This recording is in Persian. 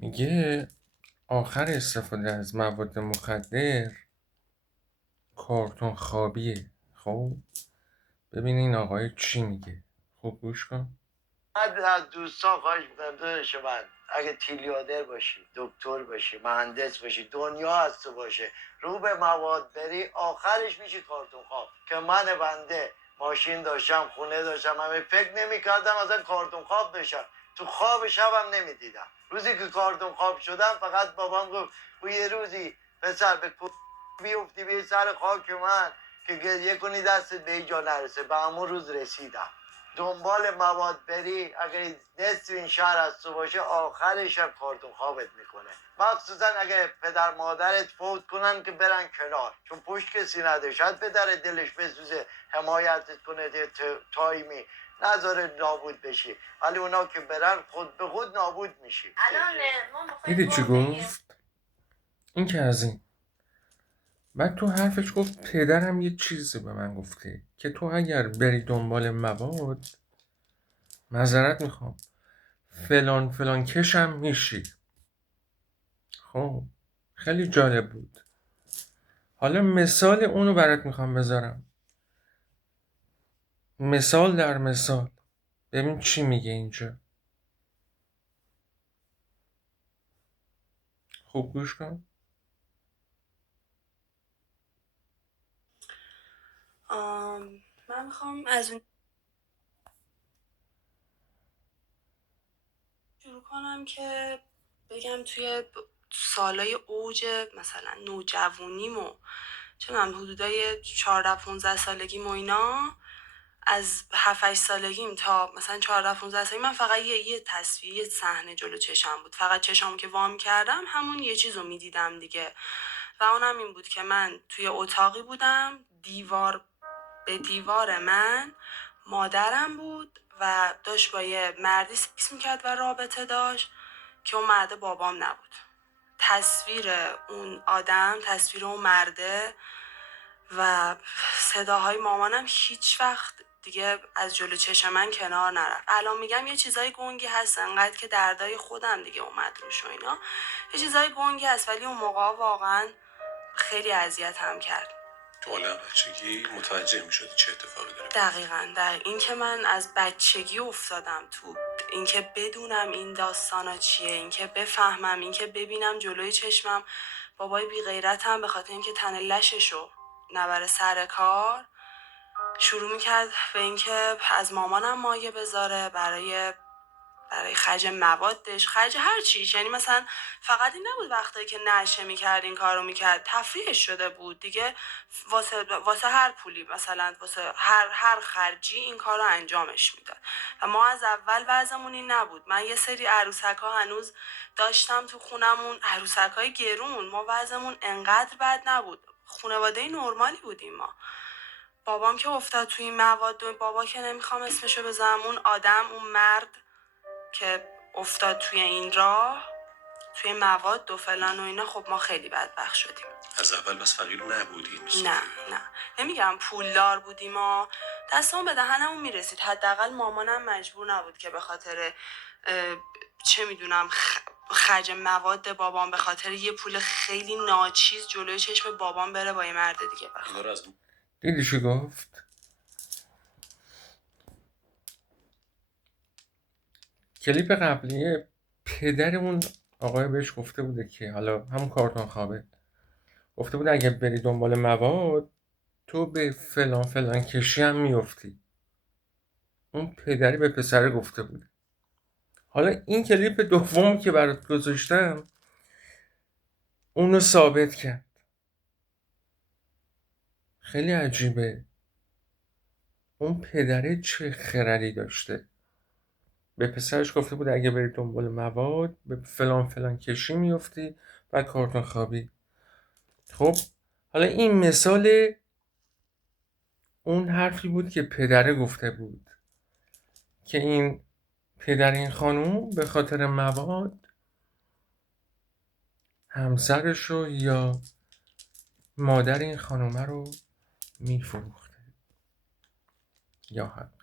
میگه آخر استفاده از مواد مخدر کارتون خوابیه. خب ببین این آقای چی میگه، خوب گوش کن. از دوستان خواهش میکنم داداش من اگه تیلیادر باشی، دکتر باشی، مهندس باشی، دنیا از تو باشه، رو به مواد بری آخرش میشی کارتون خواب. که من بنده ماشین داشتم، خونه داشتم، همه فکر نمیکردم اصلا کارتون خواب بشم. تو خواب شبم نمیدیدم. روزی که کارتون خواب شدم فقط بابام گفت و یه روزی پسر به بیفتی به سر خاک من که گریه کنی دستت به اینجا نرسه. به همون روز رسیدم. دنبال مواد بری اگر نصف این شهر از تو باشه آخرش هم کارتون خوابت میکنه. مخصوصا اگه پدر مادرت فوت کنن که برن کنار، چون پشت کسی نده. شاید پدر دلش بسوزه حمایتت کنه تایمی نذاره نابود بشی، ولی اونا که برن خود به خود نابود میشی. دیدی چی گفت؟ این که از این بعد تو حرفش گفت پدرم یه چیزی به من گفته که تو اگر بری دنبال مواد معذرت میخوام فلان فلان کشم میشی. خب خیلی جالب بود. حالا مثال اونو برات میخوام بذارم، مثال در مثال. ببین چی میگه اینجا، خوب گوش کن. من میخوام از اون شروع کنم که بگم توی سالای اوج مثلا نوجوانیمو، چه من حدودای 14-15 سالگیم و اینا، از 7-8 سالگیم تا مثلا 14-15 سالگی من فقط یه تصویر، یه صحنه جلو چشم بود. فقط چشامو که وام کردم همون یه چیزو میدیدم دیگه، و اونم این بود که من توی اتاقی بودم، دیوار به دیوار من مادرم بود و داشت با یه مردی سکس میکرد و رابطه داشت که اون مرده بابام نبود. تصویر اون آدم، تصویر اون مرده و صداهای مامانم هیچ وقت دیگه از جلو چشم من کنار نرفت. الان میگم یه چیزای گنگی هست، انقدر که دردای خودم دیگه اومد روش و اینا، یه چیزای گنگی هست، ولی اون موقع واقعا خیلی اذیتم کرد. تو حالا بچگی متوجه میشدی چه اتفاقی داره؟ دقیقاً در این که من از بچگی افتادم تو این که بدونم این داستانا چیه، این که بفهمم، این که ببینم جلوی چشمم بابای بی غیرتم به خاطر اینکه تن لششو نبره سر کار شروع میکرد به اینکه از مامانم مایه بذاره برای خرج موادش، خرج هر چیش. یعنی مثلا فقط این نبود وقتی که نشه میکرد این کارو میکرد، تفریحش شده بود دیگه. واسه هر پولی، مثلا واسه هر خرجی این کارو انجامش میداد. و ما از اول وضعمون این نبود. من یه سری عروسک‌ها هنوز داشتم تو خونمون، عروسک‌های گرون. ما وضعمون انقدر بد نبود، خانواده نرمالی بودیم ما. بابام که افتاد توی این مواد، و بابا که نمیخوام اسمشو بزنم، اون آدم، اون مرد که افتاد توی این راه، توی مواد و فلان و اینا، خب ما خیلی بدبخت شدیم. از اول بس فقیر نبودیم؟ نه نمیگم پولدار بودیم، ما دستمون به دهنمون میرسید. حداقل مامانم مجبور نبود که به خاطر چه میدونم خرج مواد بابام، به خاطر یه پول خیلی ناچیز جلوی چشم بابام بره با یه مرد دیگه بخواد. دیدی چی گفت؟ کلیپ قبلی پدر اون آقای بهش گفته بوده که حالا همون کارتون خوابه، گفته بوده اگه بری دنبال مواد تو به فلان فلان کشی هم میفتی. اون پدری به پسره گفته بوده. حالا این کلیپ دومی که برات گذاشتم اونو ثابت کرد. خیلی عجیبه. اون پدره چه خردی داشته. به پسرش گفته بوده اگه بری دنبال مواد به فلان فلان کشی میفتی و کارتون خوابی. خب حالا این مثال اون حرفی بود که پدره گفته بود که این پدر این خانوم به خاطر مواد همسرش رو یا مادر این خانومه رو میفروخته یا حتی